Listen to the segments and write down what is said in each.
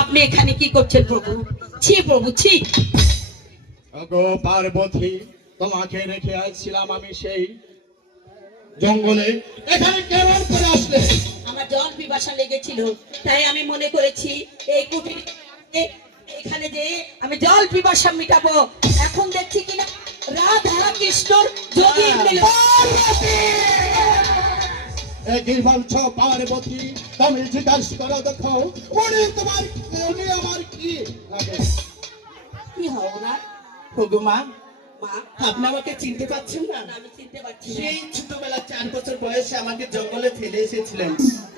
আপনি এখানে কি করছেন প্রভু? ছি প্রভু, ছি। গো পার্বতী, তোমাকে রেখে আসছিলাম আমি সেই জঙ্গলে, এখানে কেমন করে আসলে? আমার জল পিপাসা লেগেছিল, তাই আমি মনে করেছি এই কুটির এখানে যে আমি জল পিপাসা মিটাবো। এখন দেখছি কিনা রাধা কৃষ্ণর যোগী মিলন। কি বলছো পার্বতী? তুমি জিজ্ঞাসা করো দেখো, উনি আমার কি লাগে? কি হবে না ভগমা, মা? আপনি আমাকে চিনতে পারছেন না? আমি চিনতে পারছি না। সেই ছোটবেলা 4 বছর বয়সে আমাকে জঙ্গলে ফেলে এসেছিলেন।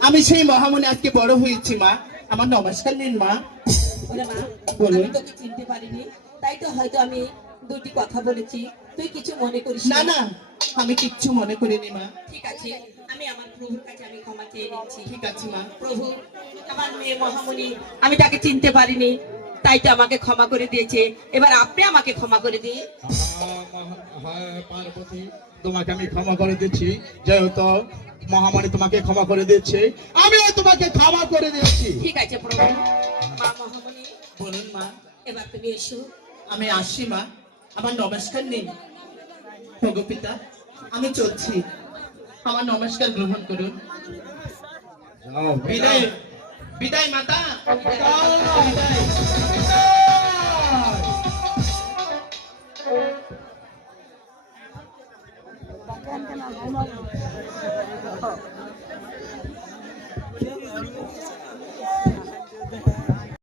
আমি সেই মহামণি আজকে বড় হয়েছি মা, আমার নমস্কার নিন মা। ওরে মা, বলুন। আমি তোকে চিনতে পারিনি, তাই তো হয়তো আমি দুটি কথা বলেছি, তুই কিছু মনে করিস না না, আমি কিচ্ছু মনে করিনি মা। ঠিক আছে, আমি আমার প্রভুর কাছে আমি ক্ষমা চেয়ে নিচ্ছি। ঠিক আছে মা। প্রভু, আমার মেয়ে মহামণি, আমি তাকে চিনতে পারিনি, তাই তো আমাকে ক্ষমা করে দিয়েছে। এবার আপনি আমাকে ক্ষমা করে দিন। হ্যাঁ পার্বতী, তোমাকে আমি ক্ষমা করে দিচ্ছি, যেহেতু মহামারী তোমাকে ক্ষমা করে দিচ্ছে, আমিও তোমাকে ক্ষমা করে দিচ্ছি। ঠিক আছে প্রভু। মা মহামণি, বলুন মা। এবার তুমি এসো। আমি আসি মা, আমার নমস্কার নিন। ভগ পিতা, আমি চলছি, আমার নমস্কার গ্রহণ করুন। যাও, বিদায়, বিদায় মাতা, বিদায়। বিদায়।